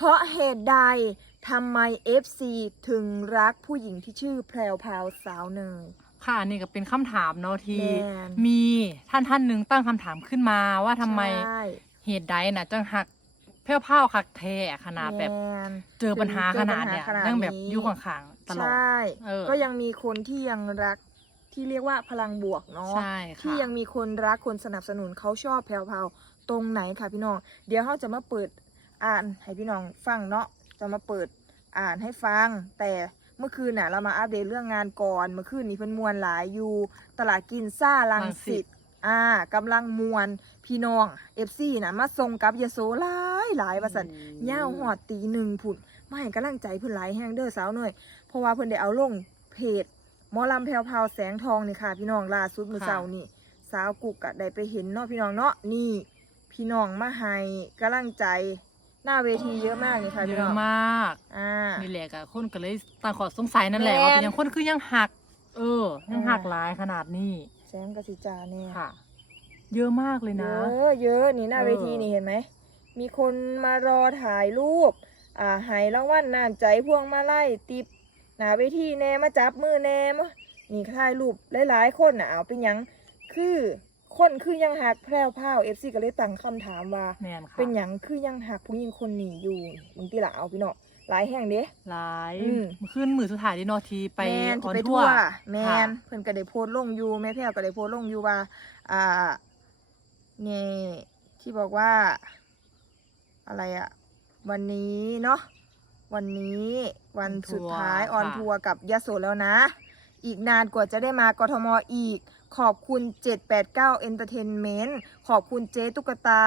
เพราะเหตุใดทำไม FC ถึงรักผู้หญิงที่ชื่อแพรวพราวสาวเนย ค่ะอันนี่ก็เป็นคำถามเนาะที่แม่น มีท่านท่านหนึ่งตั้งคำถามขึ้นมาว่าทำไมใช่เหตุใดน่ะจังหักเพี้ยวพ้าวคักแท้ขนาดแบบม่น เจอปัญหาขนาดเนี้ยเจอปัญหาขนาดยังแบบนี้อยุ่ข้างๆตลอด ใช่ เออ ก็ยังมีคนที่ยังรักที่เรียกว่าพลังบวกเนาะ ใช่ค่ะที่ยังมีคนรักคนสนับสนุนเขาชอบแพรวพราวตรงไหนค่ะพี่น้อง เดี๋ยวเขาจะมาเปิด อ่านให้พี่น้องฟังเนาะจะมาเปิดอ่านให้ฟัง แต่เมื่อคืนน่ะเรามาอัปเดตเรื่องงานก่อนเมื่อคืนนี้เพิ่นมวนหลายอยู่ตลาดกินซ่าลังสิตอ่ากำลังมวนพี่น้องเอฟซีน่ะมาส่งกับยาโสหลายหลายประสันย่าวหอดตีหนึ่งผุนมาให้กำลังใจเพื่อนหลายแห้งเด้อสาวหน่อยเพราะว่าเพื่อนได้เอาลงเพจหมอลำแพรวพราวแสงทองนี่ค่ะ พี่น้องล่าสุดมือค่ะเสาร์นี่ สาวกุกอะได้ไปเห็นเนาะพี่น้องเนาะนี่ พี่น้องมาให้กำลังใจ หน้าเวทีเยอะมากนี่ค่ะเยพี่น้อะองมากอ่า นี่แหละก็คนก็เลยต่างขอสงสัยนั่นแหละแม่น ว่าเป็นยังคนคือยังหัก เออ ยังอืมหักหลายขนาดนี้แสงกสิจาเนี่ย ค่ะ เยอะมากเลยเยนะ อะเยอะนี่หน้าเออ เวทีนี่เห็นไหม มีคนมารอถ่ายรูป อ่าให้รางวัลน้ำใจพวงมาไล่ติบหน้าเวทีแน่มาจับมือแน่มานี่ถ่ายรูปหลายๆคนน่ะเอาเป็นหยังคือ คนคือยังหักแพรวพราวเอฟซีก็เลยตั้งคำถามว่า แมนค่ะเป็นหยังคือยังหักผู้หญิงคนนี้อยู่มึงตีละเอาพี่เนาะหลายแห่งเด้ หลายอืม ขึ้นมือสุดท้ายที่นอทีไปแมนอที่อนไปทัทั่ววร์แมนเพิ่นก็ได้โพสต์ลงอยู่แม่แพรวก็ได้โพสต์ลงอยู่ว่าอ่านี่ที่บอกว่า อะไรอะวันนี้เนาะวันนี้วันสุดท้ายออนทัวร์กับยโสแล้วนะ อีกนานกว่าจะได้มากทมอีก ขอบคุณ 789 Entertainment ขอบคุณเจ๊ตุ๊กตา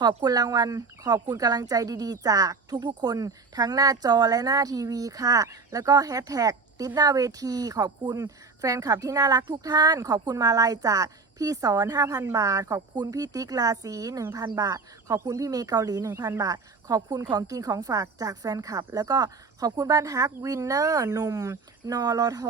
ขอบคุณรางวัล ขอบคุณกำลังใจดีๆ จากทุกๆ คนทั้งหน้าจอและหน้าทีวีค่ะ แล้วก็แฮชแท็กติดหน้าเวที ขอบคุณแฟนคลับที่น่ารักทุกท่าน ขอบคุณมาลายจาก พี่สอน 5,000 บาท ขอบคุณพี่ติ๊กราศี1,000 บาท ขอบคุณพี่เมย์เกาหลี 1,000 บาท ขอบคุณของกินของฝากจากแฟนคลับ แล้วก็ขอบคุณบ้านฮักวินเนอร์หนุ่มนอรท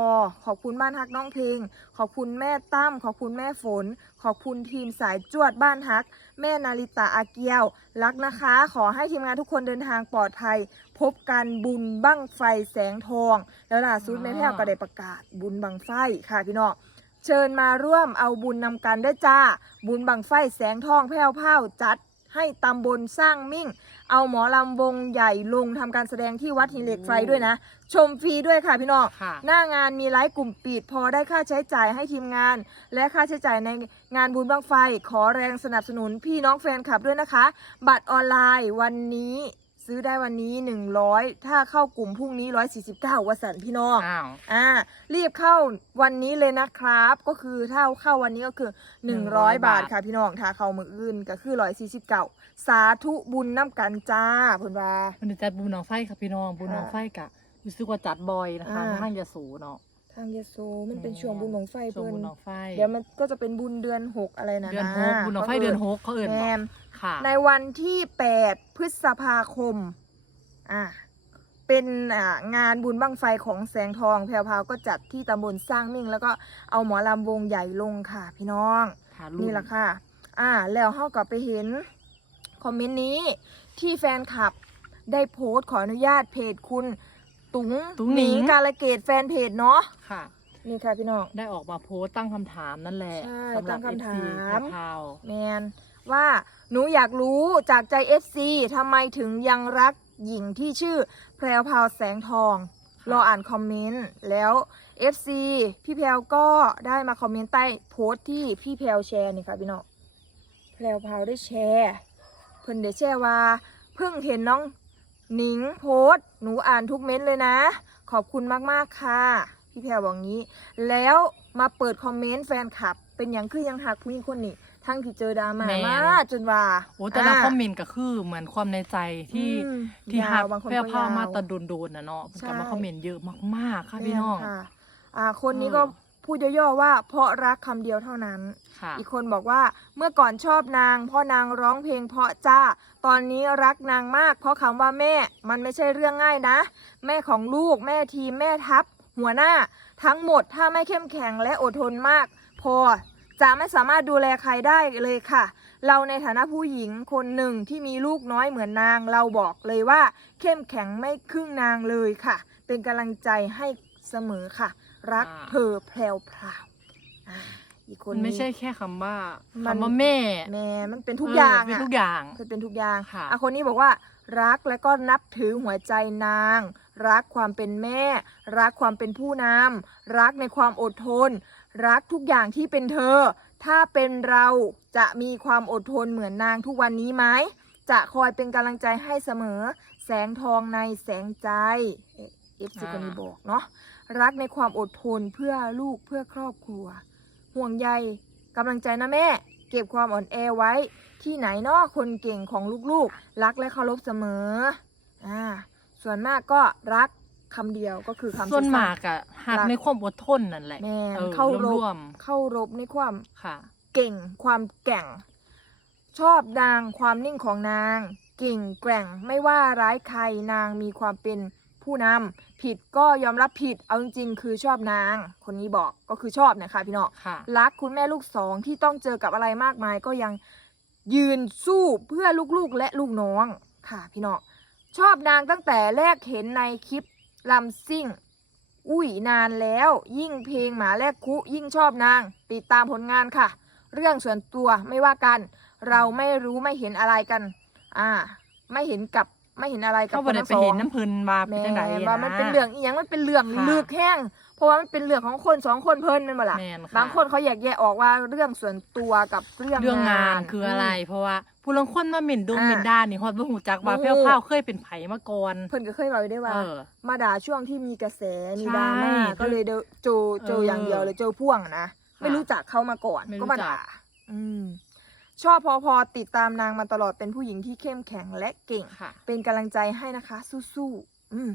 ขอบคุณบ้านฮักน้องเพลง ขอบคุณแม่ตั้มขอบคุณแม่ฝน ขอบคุณทีมสายจวดบ้านฮัก แม่นาริตาอาเกียว รักนะคะ ขอให้ทีมงานทุกคนเดินทางปลอดภัย พบกันบุญบั้งไฟแสงทอง แล้วล่าสุดแม่แพ้วก็ได้ประกาศบุญบังไฟค่ะพี่น้อง เชิญมาร่วมเอาบุญนำกันด้วยจ้า บุญบังไฟแสงทองแพ้วเผาจัดให้ตำบลสร้างมิ่ง เอาหมอลำวงใหญ่ลงทำการแสดงที่วัดหินเหล็กไฟด้วยนะ ชมฟรีด้วยค่ะพี่น้องค่ะ หน้างานมีไลฟ์กลุ่มปิดพอได้ค่าใช้จ่ายให้ทีมงาน และค่าใช้จ่ายในงานบุญบังไฟ ขอแรงสนับสนุนพี่น้องแฟนคลับด้วยนะคะ บัตรออนไลน์วันนี้ ซื้อได้วันนี้ 100 ถ้าเข้ากลุ่มพรุ่งนี้ 149วสันพี่น้องอ้าว อ่ารีบเข้าวันนี้เลยนะครับ ก็คือถ้าเข้าวันนี้ก็คือ 100 บาทค่ะพี่น้องถ้าเข้ามืออื่นก็คือ149สาธุบุญน้ำกันจ้าเพิ่นว่า มันจะจัดบุญหนองไฟค่ะพี่น้องบุญหนองไฟกะรู้สึกว่าจัดบ่อยนะคะอ่าทางยาสูเนาะทางยโสมันเป็นช่วงบุญของไฟช่วงเพิ่นบุญหนองไฟเดี๋ยวมันก็จะเป็นบุญเดือนหกอะไรนะเดือนนะหกบุญหนองไฟเดือนหกเขาเอื่นแมบอกน ค่ะ ในวันที่ 8 พฤษภาคม อ่า เป็นอ่างานบุญบั้งไฟของแสงทองแพรวพราวก็จัดที่ตำบลสร้างมิ่ง แล้วก็เอาหมอลำวงใหญ่ลงค่ะ พี่น้องค่ะนี่แหละค่ะ อ่า แล้วเฮากลับไปเห็น คอมเมนต์นี้ที่แฟนคลับได้โพสต์ขออนุญาตเพจคุณ ตุงตุ๋งหนิงกาลเกตแฟนเพจเนาะค่ะนี่ค่ะพี่น้องได้ออกมาโพสต์ตั้งคำถามนั่นแหละใช่สำหรับตั้งคำถาม FC พาวแมนว่า หนูอยากรู้จากใจ FC ทำไมถึงยังรักหญิงที่ชื่อแพรวพราวแสงทอง รออ่านคอมเมนต์ แล้ว FC พี่แพรวก็ได้มาคอมเมนต์ใต้โพสต์ที่พี่แพรวแชร์นี่ค่ะพี่น้องแพรวพราวได้แชร์ เพิ่นได้แชร์ว่า เพิ่งเห็นน้องหนิงโพสต์ หนูอ่านทุกเม้นต์เลยนะ ขอบคุณมากๆค่ะ พี่แพรวบอกงี้ แล้วมาเปิดคอมเมนต์แฟนคลับ เป็นอย่างคือยังหักผู้หญิงคนนี้ ทั้งที่เจอดราม่าแม่น มาจนว่าโอ้แต่ละา คอมเมนต์ก็คือเหมือนความในใจที่อืมที่ยาหักวบางคนแพ้วก็พาวยาวมาตะโดนๆนะเนาะใช่กลับมาคอมเมนต์เยอะมากๆค่ะพี่น้อง แม่ค่ะอ่าคนนี้เออก็พูดย่อๆว่า เพราะรักคำเดียวเท่านั้น ค่ะ อีกคนบอกว่าเมื่อก่อนชอบนาง เพ่อนางร้องเพลงเพราะจ้า ตอนนี้รักนางมาก เพราะคำว่าแม่ มันไม่ใช่เรื่องง่ายนะ แม่ของลูกแม่ทีมแม่ทัพ หัวหน้า ทั้งหมดถ้าไม่เข้มแข็งและอดทนมาก พอ จะไม่สามารถดูแลใครได้เลยค่ะ เราในฐานะผู้หญิงคนหนึ่งที่มีลูกน้อยเหมือนนาง เราบอกเลยว่า เข้มแข็งไม่ครึ่งนางเลยค่ะ เป็นกำลังใจให้เสมอค่ะ รักอ่าเธอแพรวพราวอ่าอีกคนมันไม่นี้ใช่แค่คำว่ามันคำว่าแม่แม่มันเป็นทุกอย่างเเป็นอะทุกอย่างคือเป็นทุกอย่างค่ะอะคนนี้บอกว่า รักและก็นับถือหัวใจนาง รักความเป็นแม่ รักความเป็นผู้นำรักในความอดทน รักทุกอย่างที่เป็นเธอ ถ้าเป็นเราจะมีความอดทนเหมือนนางทุกวันนี้ไหม จะคอยเป็นกำลังใจให้เสมอ แสงทองในแสงใจเอฟซีอ่าคนนี้บอกเนาะรักในความอดทนเพื่อลูกเพื่อครอบครัว ห่วงใยกำลังใจนะแม่ เก็บความอ่อนแอไว้ ที่ไหนเนาะคนเก่งของลูกๆ รักและเคารพเสมออ่าส่วนมากก็รัก คำเดียวก็คือคำส่วนสั้มากอะหักรักในความอดทนนั่นแหละแม่นเออเข้ารบร่วมเข้ารบในความๆค่ะเก่งความแกร่ง ชอบนางความนิ่งของนางเก่งแกร่งไม่ว่าร้ายใครนางมีความเป็นผู้นำผิดก็ยอมรับผิดเอาจริงๆคือชอบนาง คนนี้บอกก็คือชอบนะคะพี่น้องค่ะรักคุณแม่ลูกสองที่ต้องเจอกับอะไรมากมายก็ยังยืนสู้เพื่อลูกๆและลูกน้องค่ะพี่น้องชอบนางตั้งแต่แรกเห็นในคลิป ลำซิ่ง อุ้ยนานแล้ว ยิ่งเพลงหมาแลกคุ ยิ่งชอบนาง ติดตามผลงานค่ะ เรื่องส่วนตัวไม่ว่ากัน เราไม่รู้ไม่เห็นอะไรกัน อ่า ไม่เห็นกับไม่เห็นอะไรกับเขาคบ่นได้ทั้งไปสอเห็งนน้ำเพลินมาเป็นแม่จังไดว่ามันเป็นเรื่องอีหยังมันเป็นเรื่องค่ะ ลึกแห้ง เพราะว่ามันเป็นเรื่องของคนสองคนเพิ่นแมันบ่ล่ะแม่นค่ะ บางคนเขาแยกแยะออกว่าเรื่องส่วนตัวกับเรื่องเรื่องงานมคืออะไรเพราะว่าผู้ลางคนมาเหม็นดงอ่าเหม็นด้านนี่ฮอดบ่ฮู้จักว่าบ่ฮู้ แพ้วพราวเคยเป็นไผมาก่อนเพิ่นก็เคยบอกได้ว่า เออ มาด่าช่วงที่มีกระแส มีใช่ดราม่าก็เลยเดนโจโจเออออย่างเดียวเลยโจพ่วงนะ ค่ะไม่รู้จักเขามาก่อน ไม่รู้ก็มาจักด่าอืม ชอบพอพอติดตามนางมาตลอดเป็นผู้หญิงที่เข้มแข็งและเก่ง ค่ะ เป็นกำลังใจให้นะคะ สู้ๆอืม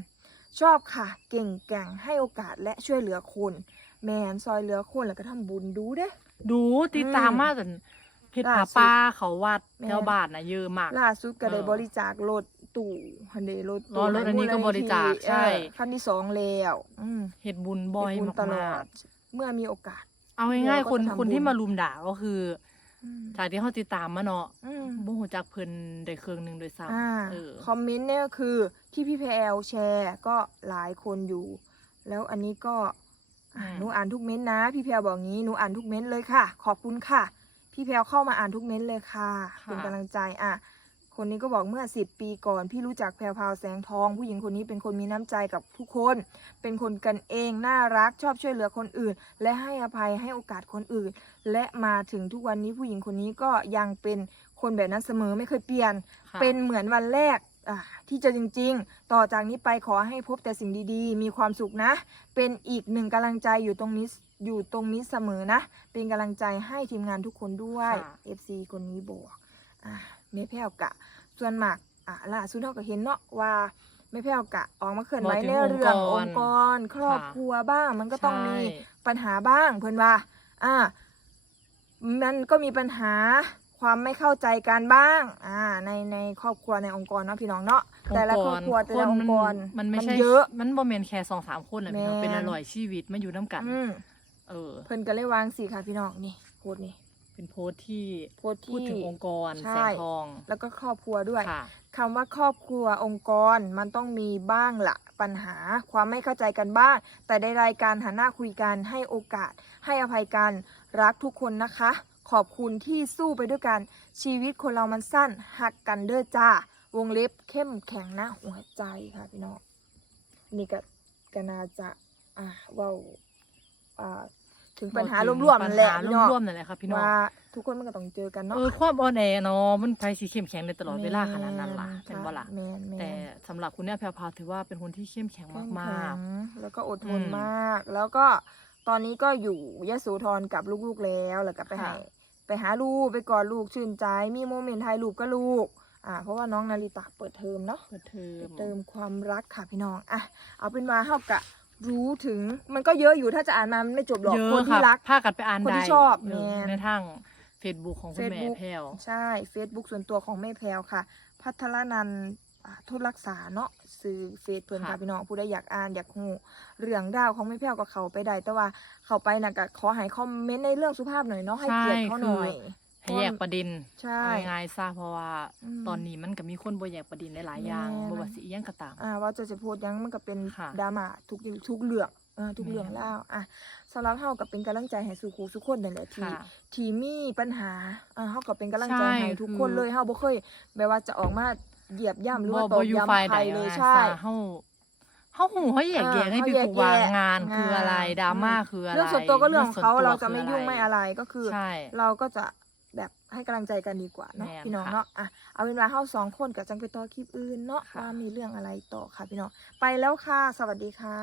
ชอบค่ะ เก่งแกร่งให้โอกาสและช่วยเหลือคน แมนซอยเหลือคนแล้วก็ทำบุญดูเด้ ดูติดตามอืมมาจนเพชรล่าผาสุดป้าเขาวัดแม่แถวบ้านน่ะเยอะมาก ล่าสุดก็ได้เออบริจาครถตู่ฮันเดรถอ๋อรถอันนี้ก็บริจาคใช่เออคันที่สองแล้วอืมเฮ็ดบุญบ่อยเฮ็ดบุญตลอมาดกเมื่อมีโอกาส ๆเอาง่ายเราก็ๆคนจะทำคนบุญที่มารุมด่าก็คืออืม จากที่เขาติดตามมาเนาะอืมบ่ฮู้จักเพิ่นได้เครื่องหนึงโดยซ้ำอ่าเออคอมเมนต์เนี่ยก็คือที่พี่แพลแชร์ก็หลายคนอยู่ แล้วอันนี้ก็อ่าอืมหนูอ่านทุกเม้นต์นะ พี่แพลบอกงี้หนูอ่านทุกเม้นต์เลยค่ะ ขอบคุณค่ะ พี่แพลเข้ามาอ่านทุกเม้นต์เลยค่ะเป็นกำลังใจอะ คนนี้ก็บอกเมื่อสิบปีก่อน พี่รู้จักแพลวพราวแสงทอง ผู้หญิงคนนี้เป็นคนมีน้ำใจกับทุกคน เป็นคนกันเองน่ารักชอบช่วยเหลือคนอื่น และให้อภัยให้โอกาสคนอื่น และมาถึงทุกวันนี้ผู้หญิงคนนี้ก็ยังเป็นคนแบบนั้นเสมอไม่เคยเปลี่ยน ค่ะ เป็นเหมือนวันแรกอ่าที่เจอจริง ๆ ต่อจากนี้ไปขอให้พบแต่สิ่งดีๆ มีความสุขนะ เป็นอีกหนึ่งกำลังใจอยู่ตรงนี้อยู่ตรงนี้เสมอนะ เป็นกำลังใจให้ทีมงานทุกคนด้วย ค่ะ FC คนนี้บอกอ่า แม่แพ้วกะ ส่วนมากอะล่าสุดเราก็เห็นเนาะว่าแม่แพ้วกะออกมาเคลื่อนไหวบอกถึในงเรื่องอองค์ค์กกรรครอบค่ะครัวบ้าง มันก็ต้องใช่มีปัญหาบ้างเพื่อนว่า อ่า มันก็มีปัญหาความไม่เข้าใจกันบ้าง อ่า ในในครอบครัวในองค์กรเนาะพี่น้องเนาะ แต่ละครอบครัวแต่ละองค์กร มันไม่ใช่เยอะ มันบ่แม่นแค่สองสามคนน่ะพี่น้องแม่นเป็นร้อยๆชีวิตมาอยู่นํกันอืมเออ เพิ่นก็เลยวางสีค่ะพี่น้องนี่โพสต์นี่ เป็นโพสต์ที่โพสต์พูดที่ถึงองค์กรใช่ แสงทองแล้วก็ครอบครัวด้วยค่ะ คำว่าครอบครัวองค์กรมันต้องมีบ้างละปัญหาความไม่เข้าใจกันบ้าง แต่ในรายการหันหน้าคุยกันให้โอกาส ให้อภัยกันรักทุกคนนะคะ ขอบคุณที่สู้ไปด้วยกัน ชีวิตคนเรามันสั้นหักกันเด้อจ้าวงเล็บเข้มแข็งนะหัวใจค่ะพี่น้องนี่ก็ก็น่าจะอ่าเว่าอ่า ถึงปัญหาบอกถึงรวมๆนั่นแหละปัญพี่น้องหารวมๆนั่นแหละครับพี่น้อง ว่าทุกคนมันก็ต้องเจอกันเนาะเออความอ่อนแอเนาะมันไปสีเข้มแข็งในตลอดเวลาขนาดนั้นล่ะแม่เป็นว่าล่ะแมนแมนแต่สำหรับคุณเนี่ยแพรวพราวถือว่าเป็นคนที่เข้มแข็งเข้มมาแข็กงแล้วก็อดทนอืมมาก แล้วก็ตอนนี้ก็อยู่ยโสธรกับลูกๆแล้วแล้วก็ไปค่ะหาไปหาลูกไปกอดลูกชื่นใจมีโมเมนต์ถ่ายรูปก็ลูก อ่า เพราะว่าน้องนาริตะเปิดเทอมเนาะ ๆเปิดเทอไปมเติมความรักค่ะพี่น้อง อะ เอาเป็นว่าเฮากะ รู้ถึงมันก็เยอะอยู่ถ้าจะอ่านมามันไม่จบหรอกเยคนอะที่ค่ะรัก พากันไปอ่านคนที่ได้ชอบเแม่นในทางเฟซบุ๊กของคุณแม่ Facebook แพรวใช่ Facebook ส่วนตัวของแม่แพลวค่ะ พัทรนันท์อ่าทุนรักษาเนาะซื้อเฟซเพิ่นค่ะค่ะพี่น้องผู้ใดอยากอ่านอยากฮู้เรื่องราวของแม่แพ้วก็เข้าไปได้แต่ว่าเข้าไปน่ะก็ขอให้คอมเมนต์ในเรื่องสุภาพหน่อยเนาะให้เกียรติเขาหน่อยให้แย กประเด็นใช่เอาง่ายๆซะเพราะว่าอืม ตอนนี้มันก็มีคนบ่แยกประเด็นหลายๆอย่างแม่น บ่ว่าสิอีหยังก็ตาม อ่าว่าจะจะพูดหยังมันก็เป็นค่ะดราม่าทุกทุกเรื่องอ่าทุกแม่นเรื่องแล้วอะสำหรับเฮาก็เป็นกำลังใจให้สู่ครูทุกคนนั่นแหละที่ ค่ะ ที่มีปัญหาอ่าเฮาก็เป็นกำลังใจใช่ให้ทุกคือคนเลยเฮาบ่เคยแบบว่าจะออกมาเหยียบย่ำหรือว่าบ่ตบ่อกอยู่ย้ำฝ่ายใคใดรเลยอะใช่ ซะเฮาเฮาหูเฮาแยกแยะอ่าให้เฮาพี่แยกถูกว่างแยะงานคืออะไรงาน ดราม่าคืออะไรเรื่องส่วนตัวก็เรื่องของเขาส่วนตัวเราจะไม่คือยุ่งไม่อะไรก็คือ ใช่ เราก็จะ แบบให้กำลังใจกันดีกว่าเนาะแม่นพี่น้องค่ะ เนาะอะเอาเป็นว่าเฮาสองคนกับจังไปต่อคลิปอื่นเนาะค่ะว่ามีเรื่องอะไรต่อค่ะพี่น้องไปแล้วค่ะ สวัสดีค่ะ